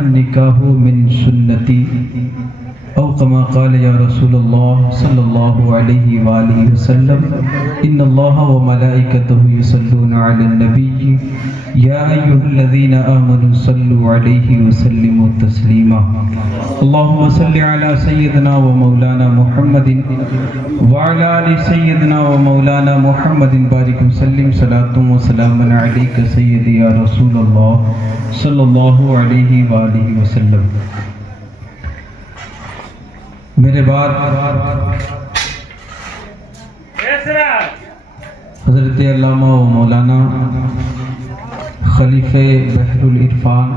النکاح من سنتی او کما قال یا رسول اللہ صلی اللہ علیہ وآلہ وسلم ان اللہ وملائکتہ یصلون علی النبی یا ایہا الذین آمنوا صلوا علیہ وسلموا تسلیما اللہم صلی علی سیدنا و مولانا محمد وعلی آل سیدنا و مولانا محمد بارک وسلم صلاۃ و سلام علیک سیدی یا رسول اللہ صلی اللہ علیہ وآلہ وسلم۔ میرے بعد حضرت علامہ و مولانا خلیفہ بحر العرفان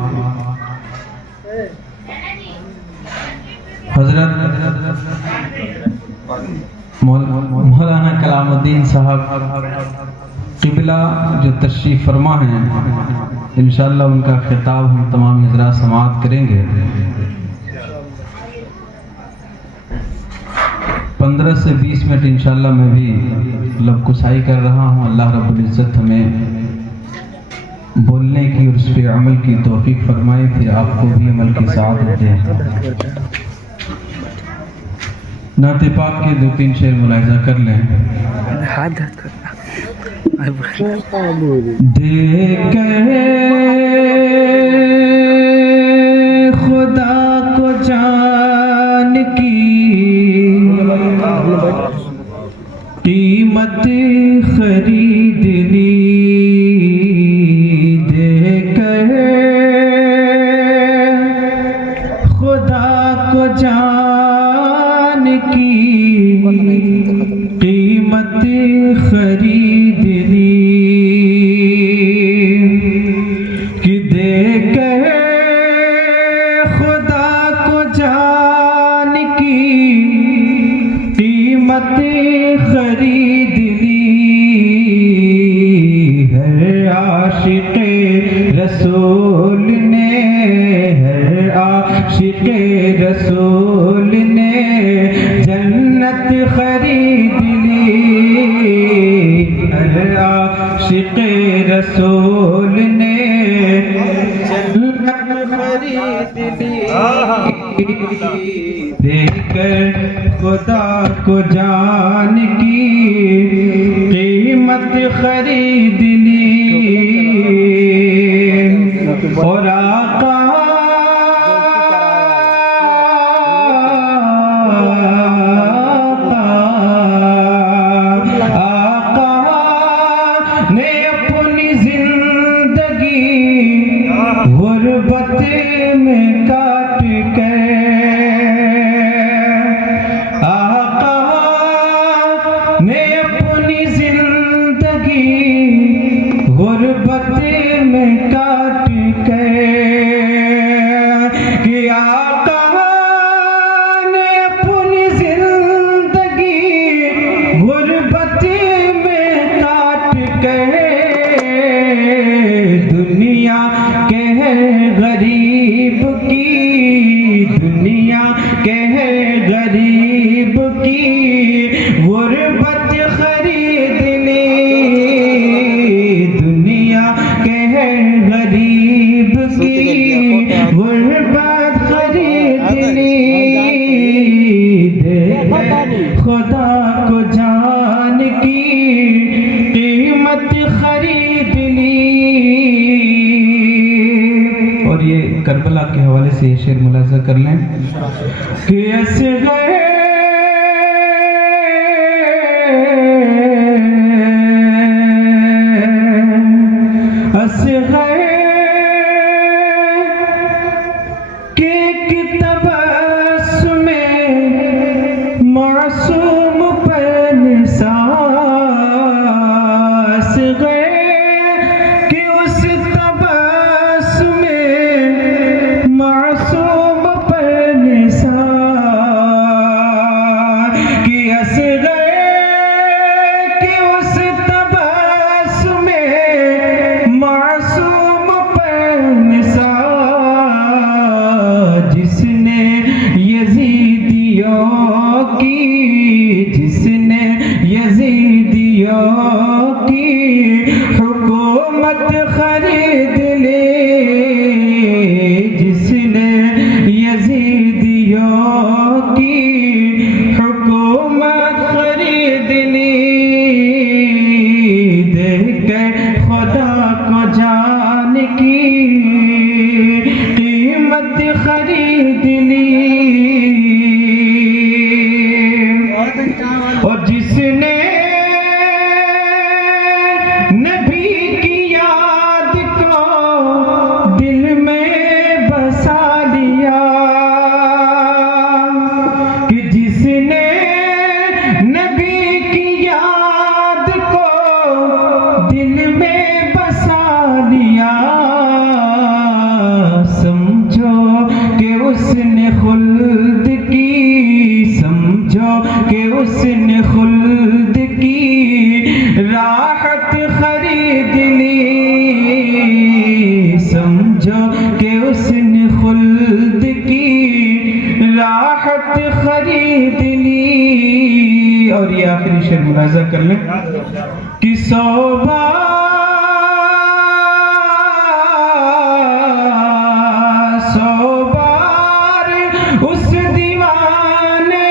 حضرت مولانا کلام الدین صاحب قبلہ جو تشریف فرما ہیں، انشاءاللہ ان کا خطاب ہم تمام حضرات سماعت کریں گے۔ 15 سے 20 منٹ انشاءاللہ میں بھی لب کسائی کر رہا ہوں۔ اللہ رب العزت ہمیں بولنے کی اور اس پہ عمل کی توفیق فرمائے، پھر آپ کو بھی عمل کی سعادت دے۔ نعت پاک کے 2-3 شعر ملاحظہ کر لیں۔ دیکھ خدا کو جان کی قیمت خرید لی، دے کر خدا کو جان کی قیمت خرید لی، کہ دے کر خدا کو جان کی قیمت خرید لی، ہر عاشق رسول نے، ہر عاشق رسول نے جنت خرید لی، ہر عاشق رسول نے جنت خرید لی، دیکھ کر خدا کو جان کی قیمت خرید لی، اور آقا نے اپنی زندگی غربت میں کاٹ کر، آقا نے اپنی زندگی غربت میں کاٹ کر، کہ آقا نے اپنی زندگی غربت میں کاٹ کر، دنیا کے غریب کی، دنیا کے غریب کی غربت خرید لی، دنیا کے غریب کی غربت خرید لی، خدا کو جان کی قیمت خرید لی۔ اور یہ کربلا کے حوالے سے یہ شعر ملاحظہ کر لیں کہ اصغر اصغر کے تبسم معصوم پر نثار، اصغر کہ اس تبسم معصوم پر نثار، کہ اصغر کہ شعر ملاحظہ کر لیں کہ 100 بار اس دیوانے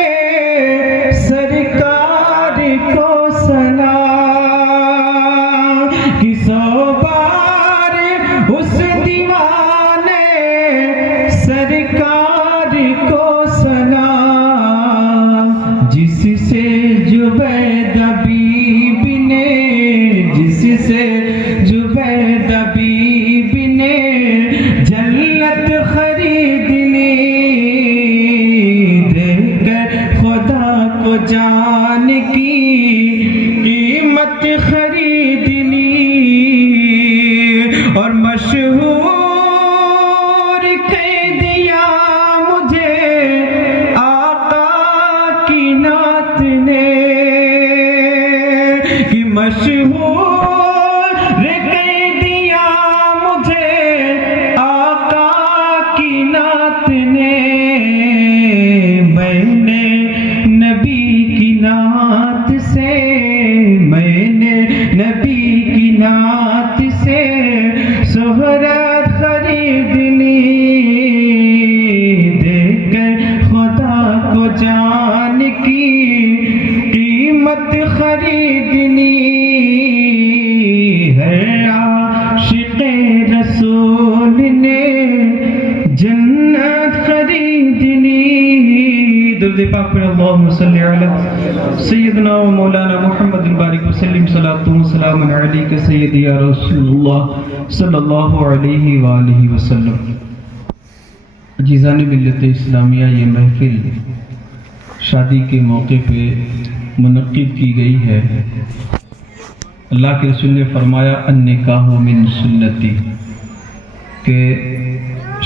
سرکار کو سلام، کہ 100 بار اس دیوانے سرکار کو سلام، جس سے جبید حبیب نے، جس سے جبید حبیب نے جنت خرید لی، دے کر خدا کو جان کی قیمت خرید لی، اور مشہور کہہ دیا مجھے آقا کی نعت نے، کہ مشہور کہہ دیا مجھے آقا کی نعت نے، میں نے نبی کی نعت سے، میں نے نبی کی نعت سے شہرت خرید لی، دے کر خدا کو جان کی قیمت خرید لی، ہے عاشق رسول نے جنت خرید لی۔ درود پاک پر اللہم صلی علی سیدنا و مولانا محمد بارک وسلم، صلاۃ و سلام علیک سیدی یا رسول اللہ صلی اللہ علیہ وآلہ وسلم۔ عزیزان ملت اسلامیہ، یہ محفل شادی کے موقع پہ منعقد کی گئی ہے۔ اللہ کے رسول نے فرمایا النکاح من سنتی، کہ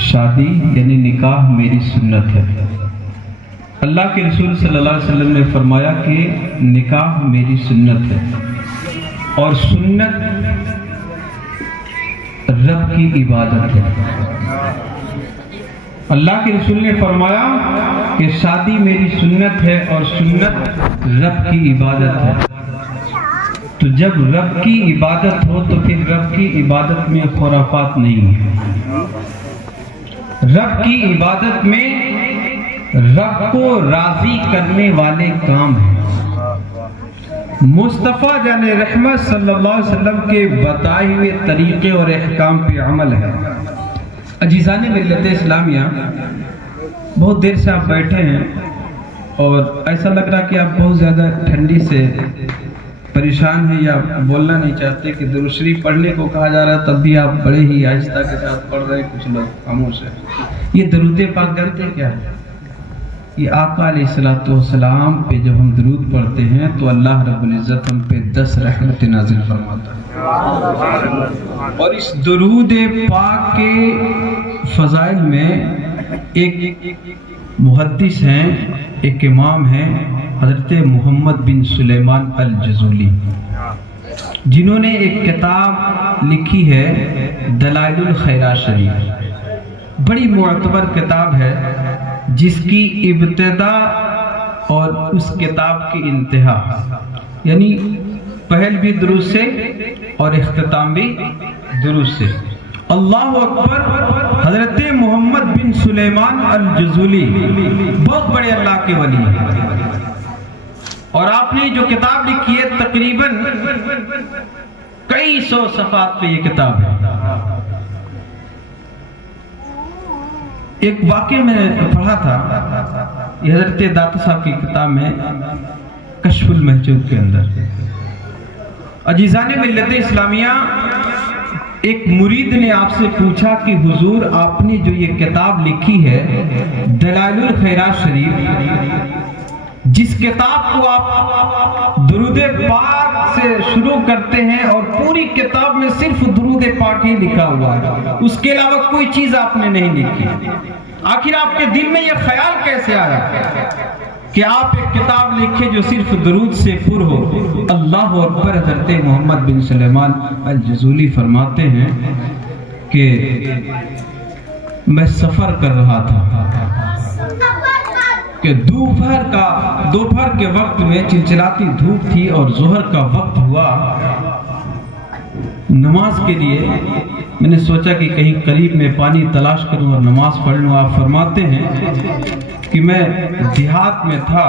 شادی یعنی نکاح میری سنت ہے۔ اللہ کے رسول صلی اللہ علیہ وسلم نے فرمایا کہ نکاح میری سنت ہے، اور سنت رب کی عبادت ہے۔ اللہ کے رسول نے فرمایا کہ شادی میری سنت ہے اور سنت رب کی عبادت ہے۔ تو جب رب کی عبادت ہو تو پھر رب کی عبادت میں خرافات نہیں ہے۔ رب کی عبادت میں رب کو راضی کرنے والے کام ہیں۔ مصطفیٰ جان رحمت صلی اللہ علیہ وسلم کے بتائے ہوئے طریقے اور احکام پہ عمل ہے۔ عزیزان ملت اسلامیہ، بہت دیر سے آپ بیٹھے ہیں اور ایسا لگ رہا کہ آپ بہت زیادہ ٹھنڈی سے پریشان ہیں یا بولنا نہیں چاہتے، کہ درود شریف پڑھنے کو کہا جا رہا ہے تب بھی آپ بڑے ہی آہستہ کے ساتھ پڑھ رہے ہیں، کچھ لوگ خاموش ہیں۔ یہ درود پاک جانتے ہیں کیا ہے؟ یہ آقا علیہ السلام پہ جب ہم درود پڑھتے ہیں تو اللہ رب العزت ہم پہ 10 رحمت نازل فرماتا ہے۔ اور اس درود پاک کے فضائل میں ایک محدث ہیں، ایک امام ہیں، حضرت محمد بن سلیمان الجزولی، جنہوں نے ایک کتاب لکھی ہے دلائل الخیرات شریف، بڑی معتبر کتاب ہے، جس کی ابتدا اور اس کتاب کی انتہا، یعنی پہل بھی درود سے اور اختتام بھی درود سے۔ اللہ اکبر! حضرت محمد بن سلیمان الجزولی بہت بڑے اللہ کے ولی ہیں، اور آپ نے جو کتاب لکھی ہے تقریباً کئی 100 صفحات پہ یہ کتاب ہے۔ ایک واقعہ میں نے پڑھا تھا، یہ حضرت داتا صاحب کی کتاب میں کشف المحجوب کے اندر۔ عزیزان ملت اسلامیہ، ایک مرید نے آپ سے پوچھا کہ حضور آپ نے جو یہ کتاب لکھی ہے دلائل الخیرات شریف، جس کتاب کو آپ درود پاک سے شروع کرتے ہیں اور پوری کتاب میں صرف درود پاک ہی لکھا ہوا ہے، اس کے علاوہ کوئی چیز آپ نے نہیں لکھی، آخر آپ کے دل میں یہ خیال کیسے آیا کہ آپ ایک کتاب لکھیں جو صرف درود سے پر ہو؟ اللہ اکبر! حضرت محمد بن سلیمان الجزولی فرماتے ہیں کہ میں سفر کر رہا تھا، کہ دوپہر کے وقت میں چلچلاتی دھوپ تھی اور ظہر کا وقت ہوا نماز کے لیے. میں نے سوچا کہ کہیں قریب میں پانی تلاش کروں اور نماز پڑھ لوں. آپ فرماتے ہیں کہ میں دیہات میں تھا،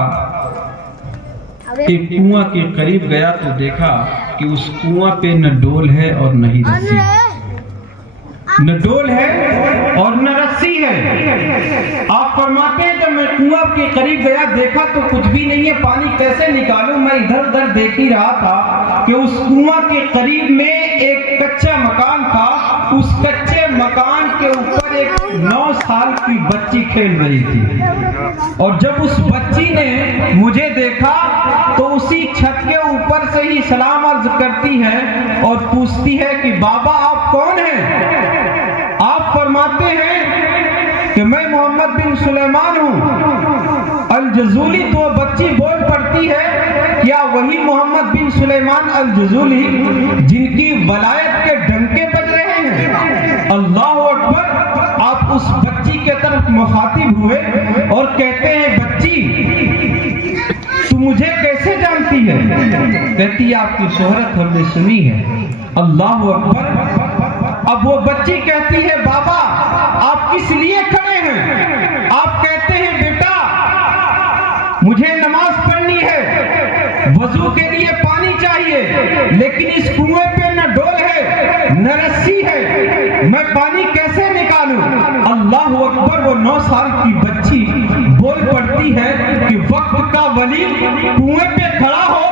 ایک کنواں کے قریب گیا تو دیکھا کہ اس کنواں پہ نہ ڈول ہے اور نہ ہی رسی، نہ ڈول ہے اور نہ رسی ہے. آپ فرماتے ہیں جب میں کنواں کے قریب گیا دیکھا تو کچھ بھی نہیں ہے، پانی کیسے نکالوں؟ میں ادھر ادھر دیکھ ہی رہا تھا کہ اس کنواں کے قریب میں ایک کچا مکان تھا. اس کچے مکان کے اوپر ایک 9 سال کی بچی کھیل رہی تھی، اور جب اس بچی نے مجھے دیکھا تو اسی چھت کے اوپر سے ہی سلام عرض کرتی ہے اور پوچھتی ہے کہ بابا آپ کون ہیں؟ آپ فرماتے ہیں کہ میں محمد بن سلیمان ہوں الجزولی. تو وہ بچی بول پڑتی ہے کیا وہی محمد بن سلیمان الجزولی جن کی ولایت کے ڈنکے بج رہے ہیں؟ اللہ اکبر. آپ اس بچی کے طرف مخاطب ہوئے اور کہتے ہیں بچی تو مجھے کیسے جانتی ہے؟ کہتی ہے آپ کی شہرت ہم نے سنی ہے. اللہ اکبر. اب وہ بچی کہتی ہے بابا آپ کس لیے کھڑے ہیں؟ آپ کہتے ہیں بیٹا مجھے نماز پڑھنی ہے، وضو کے لیے پانی چاہیے، لیکن اس کنویں پہ نہ ڈول ہے نہ رسی ہے، میں پانی کیسے نکالوں؟ اللہ اکبر. وہ 9 سال کی بچی بول پڑتی ہے کہ وقت کا ولی کنویں پہ کھڑا ہو،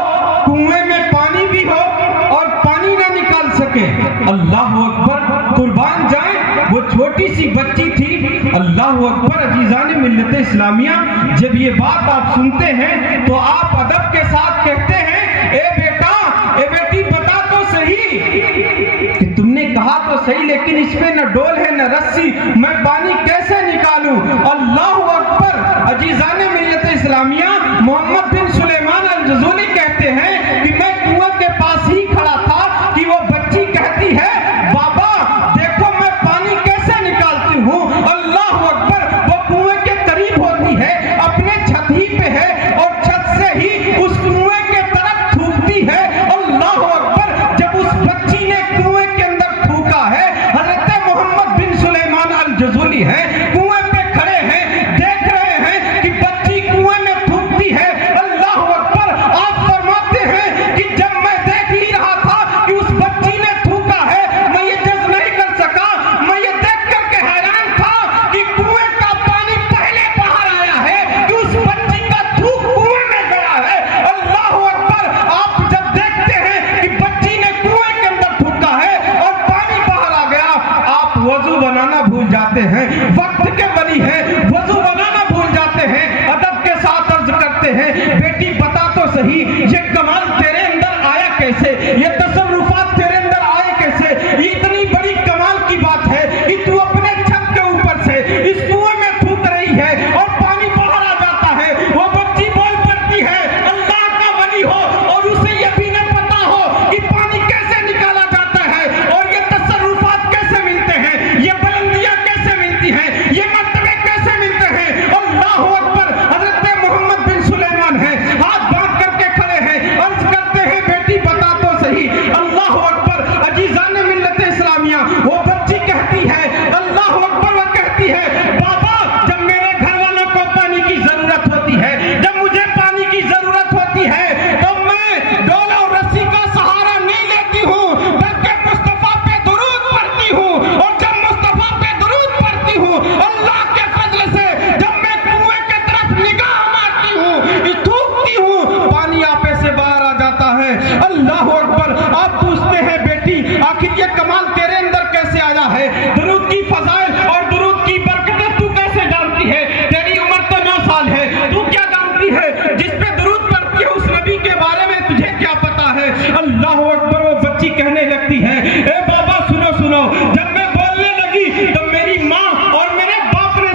کنویں میں پانی بھی ہو اور پانی نہ نکال سکے. اللہ اکبر. قربان جائیں وہ چھوٹی سی بچی تھی. اللہ اکبر. عزیزان ملت اسلامیہ جب یہ بات آپ سنتے ہیں تو آپ ادب کے ساتھ کہتے ہیں اے بیٹا اے بیٹی بتا تو صحیح کہ تم نے کہا تو صحیح لیکن اس میں نہ ڈول ہے نہ رسی، میں پانی کیسے نکالوں؟ اللہ اکبر. عزیزان ملت اسلامیہ محمد بن سلیمان الجزولی کہتے ہیں کہ میں کنویں کے پاس ہی کھڑا تھا کہ وہ بچی کہتی ہے بابا دیکھو میں پانی کیسے نکالتی ہوں. اللہ اکبر. وہ کنویں کے قریب ہوتی ہے، اپنے چھت ہی پہ ہے اور چھت سے ہی اس کنویں کے طرف تھوکتی ہے. اللہ اکبر. جب اس بچی نے کنویں کے اندر تھوکا ہے، حضرت محمد بن سلیمان الجزولی ہے کنویں پہ کھڑے ہیں، دیکھ رہے ہیں کہ بچی کنویں میں تھوکتی ہے. اللہ اکبر. آپ فرماتے ہیں کہ جب میں دیکھ ہی رہا تھا کہ اس بچی نے تھوکا ہے میں یہ جذب نہیں کر سکا. میں یہ دیکھ کر کے حیران تھا کہ کنویں کا پانی پہلے باہر آیا ہے کہ اس بچی کا تھوک کنویں میں گیا ہے. اللہ اکبر. آپ جب دیکھتے ہیں کہ بچی نے کنویں کے اندر تھوکا ہے اور پانی باہر آ گیا آپ وضو بنانا بھول جاتے ہیں. وقت کے ولی ہیں، وضو بنانا بھول جاتے ہیں. ادب کے ساتھ عرض کرتے ہیں بیٹی بتا تو صحیح یہ کمال تیرے اندر آیا کیسے؟ یہ تصرفات تیرے اندر آئے کیسے؟ یہ اتنی بڑی کمال کی بات ہے کہ تو اپنے چھت کے اوپر سے اس کنویں میں تھوک رہی ہے اور پانی باہر آ جاتا ہے. وہ بچی بول پڑتی ہے اللہ کا ولی ہو اور اسے یہ بھی نہ پتا ہو کہ پانی کیسے نکالا جاتا ہے اور یہ تصرفات کیسے ملتے ہیں، یہ بلندیاں کیسے ملتی ہیں، یہ مرتبے کیسے ملتے ہیں. اللہ اکبر. حضرت محمد بن سلیمان ہیں، ہاتھ باندھ کر کے کھڑے ہیں، عرض کرتے ہیں بیٹی بتا تو صحیح. اللہ اکبر. عزیزان ملت اسلامیہ وہ بچی کہتی ہے اللہ اکبر. وہ کہتی ہے بابا جب میرے گھر والوں کو پانی کی ضرورت ہوتی ہے، جب مجھے پانی کی ضرورت ہوتی ہے تو میں ڈول اور رسی کا سہارا نہیں لیتی ہوں بلکہ مصطفیٰ پہ درود پڑھتی ہوں. اور جب مصطفیٰ پہ درود پڑھتی ہوں اللہ کے فضل سے جب میں کنویں کی طرف نگاہ مارتی ہوں تھوکتی ہوں پانی آپے سے باہر آ جاتا ہے. اللہ اکبر. آپ پوچھتے ہیں بیٹی آخر یہ کمال تیرے اندر کیسے آیا ہے؟ درود کی فضائل اور درود کی برکتیں تو کیسے جانتی ہے؟ تیری عمر تو 9 سال ہے، تو کیا جانتی ہے جس پہ درود پڑھتی ہے اس نبی کے بارے میں تجھے کیا پتا ہے؟ اللہ اکبر. وہ بچی کہنے لگتی ہے اے بابا سنو سنو. جب میں بولنے لگی تو میری ماں اور میرے باپ نے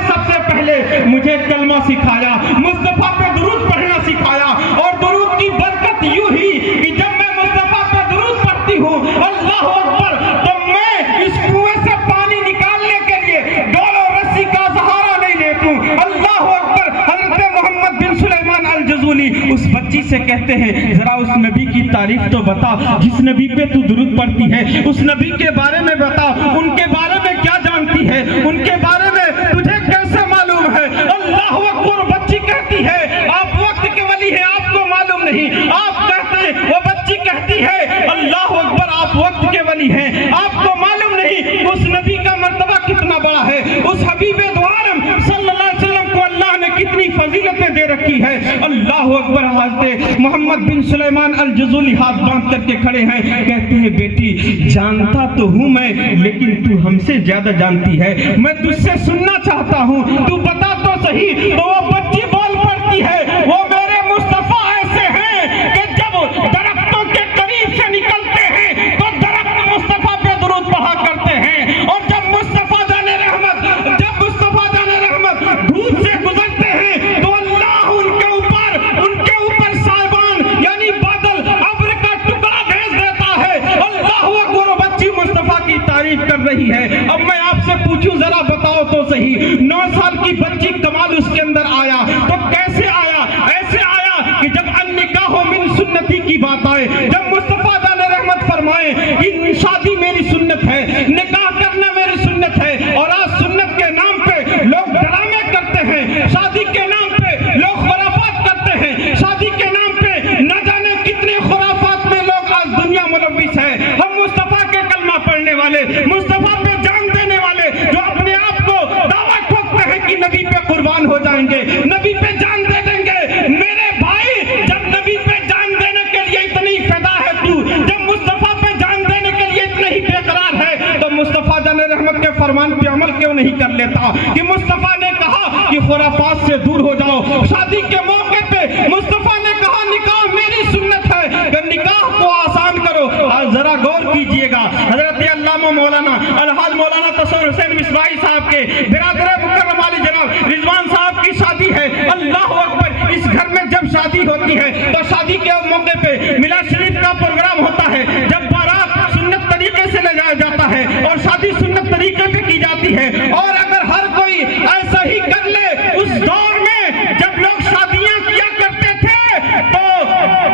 لی اس بچی سے کہتے ہیں ذرا اس نبی کی تعریف تو بتا جس نبی پہ تو درود پڑھتی ہے، اس نبی کے بارے میں بتا، ان کے بارے میں کیا جانتی ہے، ان کے بارے میں تجھے کیسے معلوم ہے؟ اللہ اکبر۔ بچی کہتی ہے آپ وقت کے ولی ہیں، آپ کو معلوم نہیں۔ آپ کہتے ہیں، وہ بچی کہتی ہے اللہ اکبر آپ وقت کے ولی ہیں، آپ کو معلوم نہیں اس نبی کا مرتبہ کتنا بڑا ہے، اس حبیب دو عالم صلی اللہ علیہ وسلم کو اللہ نے کتنی فضیلتیں دے رکھی ہے۔ اللہ اکبر۔ حضرت محمد بن سلیمان الجزولی ہاتھ باندھ کر کے کھڑے ہیں، کہتے ہیں بیٹی جانتا تو ہوں میں، لیکن تو ہم سے زیادہ جانتی ہے، میں تجھ سے سننا چاہتا ہوں، تو بتا تو صحیح۔ تو وہ بچی بول پڑتی ہے وہ میرے مصطفیٰ ایسے ہیں کہ جب درختوں کے قریب سے نکلتے ہیں تو درخت مصطفیٰ پہ درود پڑھا کرتے ہیں، اور جب مصطفیٰ جان رحمت دھوپ سے گزرتے ہیں تو اللہ ان کے اوپر صاحبان یعنی بادل ابر کا ٹکڑا بھیج دیتا ہے۔ اللہ اکبر۔ بچی مصطفیٰ کی تعریف کر رہی ہے۔ اب میں آپ سے پوچھوں ذرا بتاؤ تو صحیح، 9 سال کی بچی کمال اس کے اندر آیا تو کیسے آیا؟ ایسے آیا کہ جب النکاح من سنتی کی بات آئے، جب مصطفیٰ جان رحمت فرمائے کہ شادی میری سنت ہے، نکاح کرنا میری سنت ہے، اور آج سنت کے نام پہ لوگ ڈرامے کرتے ہیں، شادی کے نام پہ لوگ خرافات کرتے ہیں، شادی کے نام پہ نہ جانے کتنے خرافات میں لوگ آج دنیا ملوث ہے۔ ہم مصطفیٰ کے کلمہ پڑھنے والے، مصطفیٰ پہ جان دینے والے، جو اپنے آپ کو دعویٰ ٹھوکتے ہیں کہ نبی پہ قربان ہو جائیں گے، نبی پہ جان دے دیں گے۔ میرے بھائی جب نبی پہ جان دینے کے لیے اتنی فدا ہے تو، جب مصطفیٰ پہ جان دینے کے لیے اتنا ہی بے قرار ہے، تو مصطفیٰ جان رحمت کے فرمان پہ عمل کیوں نہیں کر لیتا؟ کہ مصطفیٰ نے کہا کہ خرافات سے دور ہو جاؤ، شادی کے موقع پہ مصطفیٰ نے کہا نکاح میری سنت ہے کہ نکاح کو آسان کرو۔ آج ذرا غور کیجئے گا، حضرت علامہ مولانا الحاج مولانا تصور حسین مصباحی صاحب کے برادر مکرم علی جناب رضوان صاحب کی شادی ہے۔ اللہ اکبر۔ اس گھر میں جب شادی ہوتی ہے تو شادی کے موقع پہ میلاد شریف کا پروگرام ہوتا ہے، جب بارات سنت طریقے سے لے جایا جاتا ہے اور شادی سنت طریقے پہ کی جاتی ہے، اور اگر ہر کوئی ایسا ہی کر لے، اس دور میں جب لوگ شادیاں کیا کرتے تھے تو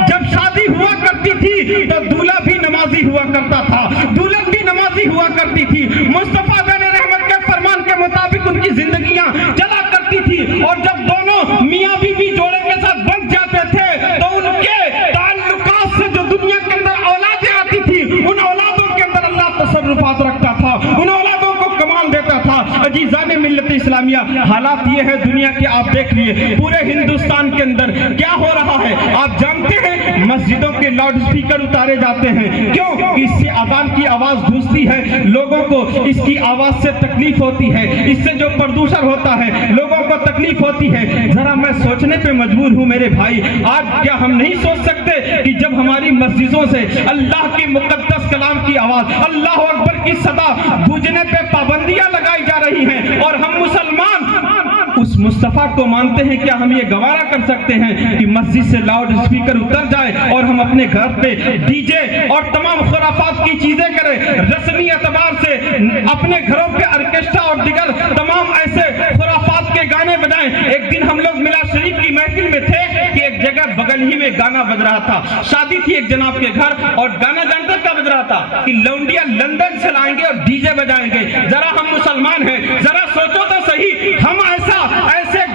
جب شادی ہوا کرتی تھی تو دولہا بھی نمازی ہوا کرتا تھا، دولہن بھی نمازی ہوا کرتی تھی۔ مصطفیٰ جان رحمت کے فرمان کے مطابق ان کی زندگیاں چلا کرتی تھی، اور جب دونوں میاں بیوی جوڑے کے ساتھ بن جاتے تھے تو ان کے تعلقات سے جو دنیا کے اندر اولادیں آتی تھی، ان اولادوں کے اندر اللہ تصرفات رکھتا تھا، ان اولادوں کو کمال دیتا تھا۔ عزیزان ملت اسلامیہ، حالات یہ ہے دنیا کے، آپ دیکھ لیے پورے ہندوستان کے اندر کیا ہو رہا ہے۔ آپ جانتے ہیں مسجدوں کے لاؤڈ سپیکر اتارے جاتے ہیں، کیوں؟ اس سے اذان کی آواز گونجتی ہے، لوگوں کو اس کی آواز سے تکلیف ہوتی ہے، اس سے جو پردوشن ہوتا ہے لوگوں کو تکلیف ہوتی ہے۔ ذرا میں سوچنے پہ مجبور ہوں میرے بھائی، آج کیا ہم نہیں سوچ سکتے کہ جب ہماری مسجدوں سے اللہ کی مقدس کلام کی آواز، اللہ اکبر کی صدا گونجنے پہ پابندیاں لگائی جا رہی ہیں، اور ہم مسلمان اس مصطفیٰ کو مانتے ہیں، کیا ہم یہ گوارا کر سکتے ہیں کہ مسجد سے لاؤڈ سپیکر اتر جائے اور ہم اپنے گھر پہ ڈی جے اور تمام خرافات کی چیزیں کریں، رسمی اعتبار سے اپنے گھروں پہ آرکیسٹرا اور دیگر تمام ایسے خرافات کے گانے بجائیں؟ ایک دن ہم لوگ میلاد شریف کی محفل میں تھے کہ ایک جگہ بغل ہی میں گانا بج رہا تھا، شادی تھی ایک جناب کے گھر، اور گانا جانتے کیا بج رہا تھا کہ لونڈیاں لندن سے لائیں گے اور ڈی جے بجائیں گے۔ ذرا ہم مسلمان ہیں، ذرا سوچو تو صحیح، ہم ایسے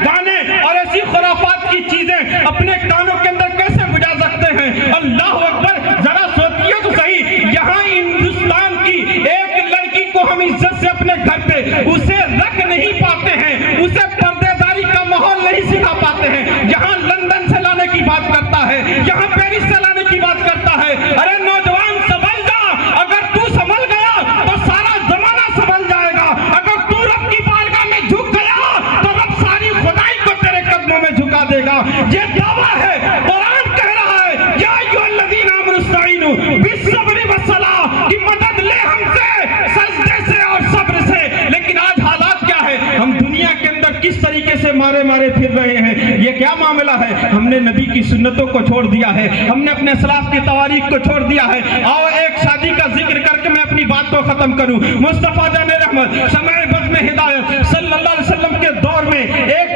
گانے اور ایسی خرافات کی چیزیں اپنے کانوں کے اندر کیسے بجا سکتے ہیں؟ اللہ اکبر۔ ذرا سوچیے تو صحیح، یہاں ہندوستان کی ایک لڑکی کو ہم عزت سے اپنے گھر پہ اسے رکھ نہیں پاتے ہیں، اسے پردے داری کا ماحول نہیں سکھا پاتے ہیں، یہاں لندن سے لانے کی بات کرتا ہے، یہاں پیرس سے لانے کی بات کرتا ہے۔ ارے نوجوان سنبھل جا، اگر تو سنبھل گیا تو سارا زمانہ سنبھل جائے گا، اگر تو رب کی بارگاہ میں جھک گیا تو رب ساری خدائی کو تیرے قدموں میں جھکا دے گا۔ یہ دعویٰ ہے، قرآن کہہ رہا ہے یا ایھا الذین آمنوا استعینوا بالصبر والصلاۃ، کی مدد لے ہم سے سجدے سے اور صبر سے۔ لیکن آج حالات کیا ہے؟ ہم دنیا کے اندر کس طریقے سے مارے پھر رہے ہیں، یہ کیا معاملہ ہے؟ ہم نے نبی کی سنتوں کو چھوڑ دیا ہے، ہم نے اپنے اسلاف کی تواریخ کو چھوڑ دیا ہے۔ آؤ ایک شادی کا ذکر کر کے میں اپنی بات کو ختم کروں۔ مصطفیٰ جان رحمت شمع بزم ہدایت صلی اللہ علیہ وسلم کے دور میں ایک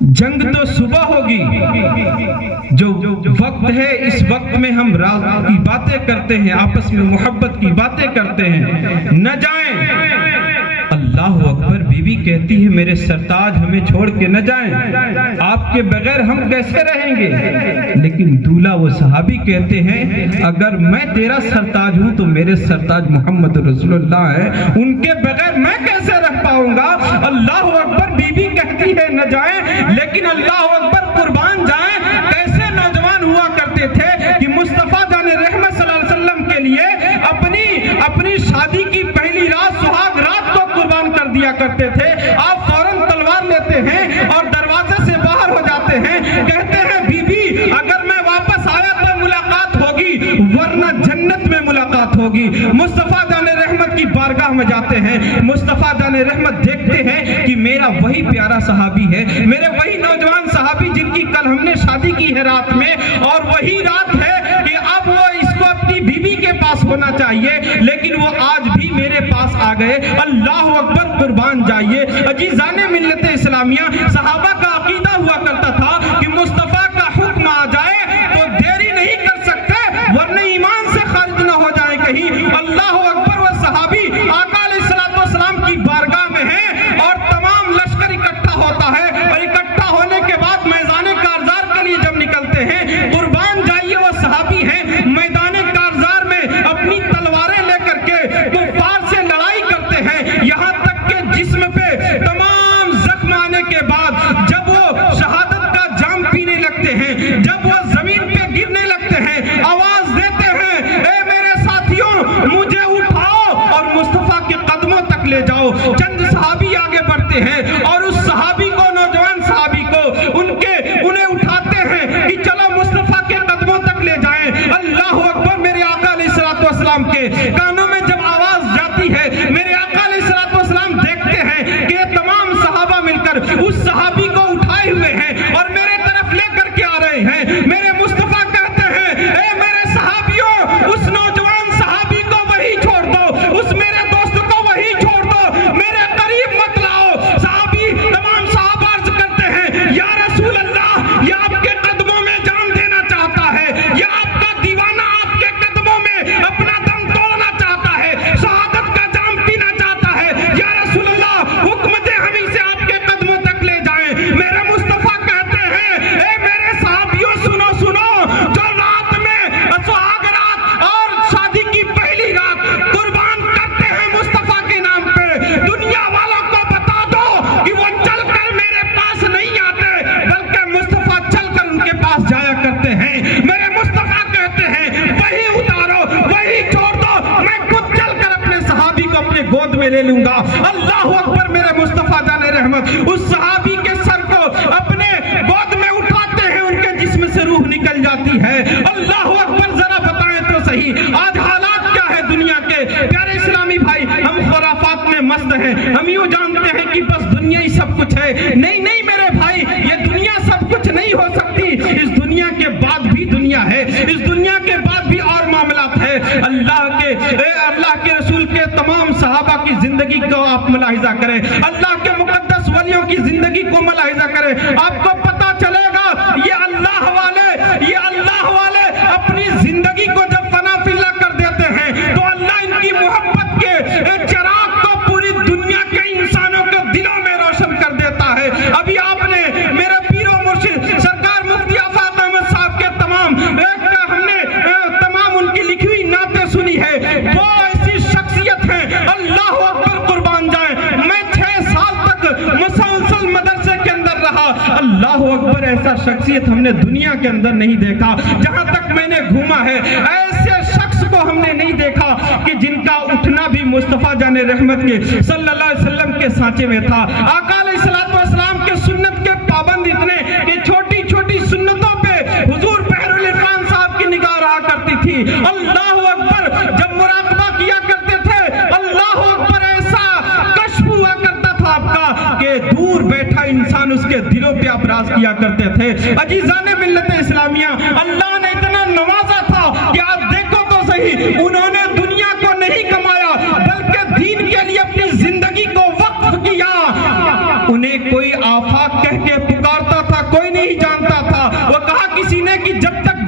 جنگ تو صبح ہوگی، جو وقت ہے اس وقت میں ہم راز کی باتیں کرتے ہیں، آپس میں محبت کی باتیں کرتے ہیں، نہ جائیں۔ اللہ اکبر، بی بی کہتی ہے میرے سرتاج ہمیں چھوڑ کے نہ جائیں، آپ کے بغیر ہم کیسے رہیں گے؟ لیکن دولہا وہ صحابی کہتے ہیں اگر میں تیرا سرتاج ہوں تو میرے سرتاج محمد رسول اللہ ہے، ان کے بغیر میں کیسے رہ پاؤں گا؟ اللہ اکبر، بی بی کہتی ہے نہ جائیں، لیکن اللہ اکبر قربان جائیں کیسے نوجوان ہوا کرتے تھے کہ مصطفیٰ جان رحمت صلی اللہ علیہ وسلم کے لیے اپنی شادی کی پہلی رات، سہاگ رات کو قربان کر دیا کرتے تھے۔ آپ فوراً تلوار لیتے ہیں اور دروازے سے باہر ہو جاتے ہیں، کہتے ہیں بی بی اگر میں واپس آیا تو ملاقات ہوگی ورنہ جنت میں ملاقات ہوگی۔ مصطفیٰ جان رحمت کی بارگاہ میں جاتے ہیں، مصطفیٰ جان رحمت دیکھتے ہیں کہ میرا وہی پیارا صحابی ہے، میرے وہی نوجوان صحابی جن کی کل ہم نے شادی کی ہے رات میں، اور وہی رات ہے کہ اب وہ اس کو اپنی بیوی کے پاس ہونا چاہیے، لیکن وہ آج بھی میرے پاس آ گئے۔ اللہ اکبر، قربان جائیے۔ عزیزان ملت اسلامیہ، صحابہ کا عقیدہ ہوا کرتا تھا کہ مصطفیٰ کا حکم آ جائے تو دیری نہیں کر سکتے ورنہ ایمان سے خارج نہ ہو جائیں کہیں۔ اللہ اکبر، وہ صحابی آقا علیہ السلام کی بارگاہ میں ہیں اور تمام لشکر اکٹھا ہوتا ہے، اور اکٹھا ہونے کے بعد میدان کارزار کے لیے جب نکلتے ہیں، قربان جائیے وہ صحابی ہیں میدان کارزار میں اپنی تلواریں لے کر کے کفار سے لڑائی کرتے ہیں، یہاں تک کہ جسم پہ تمام زخم آنے کے بعد جب وہ شہادت کا جام پینے لگتے ہیں، جب وہ زمین پہ گرنے لگتے ہیں، آواز دیتے ہیں اے میرے ساتھیوں مجھے اٹھاؤ اور مصطفیٰ کے قدموں تک لے جاؤ۔ چند صحابی آگے بڑھتے ہیں اور اس صحابی کو، نوجوان صحابی کو انہیں اٹھاتے ہیں کہ چلو مصطفیٰ کے قدموں تک لے جائیں۔ اللہ اکبر، میرے آقا علیہ السلام کے کانوں میں جب آواز جاتی ہے، میرے آقا علیہ السلام دیکھتے ہیں کہ تمام صحابہ مل کر اس صحابی کو اٹھائے ہوئے ہیں اور میرے طرف لے کر کے آ رہے ہیں۔ میرے مصطفیٰ کہتے ہیں اے میرے صحابیوں، اس نوجوان صحابی کو وہی چھوڑ دو، اس میرے دوست کو وہی چھوڑ دو، میرے قریب مت لاؤ۔ صحابی تمام صحابہ عرض کرتے ہیں یا رسول اللہ، یہ آپ کے قدموں میں جان دینا چاہتا ہے، یہ آپ کا دیوانہ آپ کے قدموں میں اپنا دم توڑنا چاہتا ہے، شہادت کا جام پینا چاہتا ہے، یا رسول اللہ حکم دے ہم اسے آپ کے قدموں تک لے جائیں۔ میرے مصطفیٰ کہتے ہیں اے میرے صحابیوں سنو سنو، جو رات میں سہاگ رات اور شادی کی پہلی رات قربان کرتے ہیں مصطفیٰ کے نام پہ، دنیا والوں کو بتا دو کہ وہ چل کر میرے پاس نہیں آتے بلکہ مصطفیٰ چل کر ان کے پاس جایا کرتے ہیں۔ میرے مصطفیٰ کہتے ہیں وہی اتارو، وہی چھوڑ دو، میں خود چل کر اپنے صحابی کو اپنے گود میں لے لوں گا۔ اللہ اکبر، میرے مصطفیٰ جان رحمت اس صحابی کے سر کو اپنے گود میں اٹھاتے ہیں، ان کے جسم سے روح نکل جاتی ہے۔ اللہ اکبر، ذرا بتائیں تو صحیح آج حالات کیا ہے دنیا کے؟ پیارے اسلامی بھائی، ہم خرافات میں مست ہیں، ہم یوں جانتے ہیں کہ بس دنیا ہی سب کچھ ہے۔ نہیں نہیں میرے بھائی، یہ دنیا سب کچھ نہیں ہو سکتی، اس دنیا کے بعد بھی دنیا ہے، اس دنیا کے بعد بھی اور معاملات ہے۔ اللہ کے رسول کے تمام صحابہ کی زندگی کو آپ ملاحظہ کریں، اللہ کے مقدس ولیوں کی زندگی کو ملاحظہ کریں، آپ کو پتا چلے گا یہ اللہ والے اپنی زندگی کو جب فنا فی اللہ کر دیتے ہیں تو اللہ ان کی محبت کے چراغ کو پوری دنیا کے انسانوں کے دلوں میں روشن کر دیتا ہے۔ ابھی آپ نے میرے پیر و مرشد سرکار مفتی آفاق احمد صاحب کے ہم نے تمام ان کی لکھی ہوئی نعتیں سنی ہے، وہ ایسی شخصیت ہیں اللہ اکبر، قربان جائیں۔ میں 6 سال تک مسلسل مدرسے کے اندر رہا، اللہ اکبر، ایسا شخصیت ہم نے دنیا کے اندر نہیں دیکھا۔ جہاں تک میں نے گھوما ہے ایسے شخص کو ہم نے نہیں دیکھا کہ جن کا اٹھنا بھی مصطفیٰ جان رحمت کے صلی اللہ علیہ وسلم کے سانچے میں تھا۔ آقا علیہ السلام کے سنت کے پابند اتنے کہ چھوٹی چھوٹی سنتوں پہ حضور بحر العرفان صاحب کی نگاہ رہا کرتی تھی۔ اللہ اکبر، جب مراقبہ کیا کرتے تھے اللہ اکبر، ایسا کشف ہوا کرتا تھا آپ کا کہ دور بیٹھا انسان اس کے دلوں پہ ابراز کیا کرتے تھے۔ عزیزان ملت اسلامیہ، اللہ نے اتنا نوازا تھا کہ آپ دیکھو تو صحیح، انہوں نے دنیا کو نہیں کمایا بلکہ دین کے لیے اپنی زندگی کو وقف کیا۔ انہیں کوئی آفاق کہہ کے پکارتا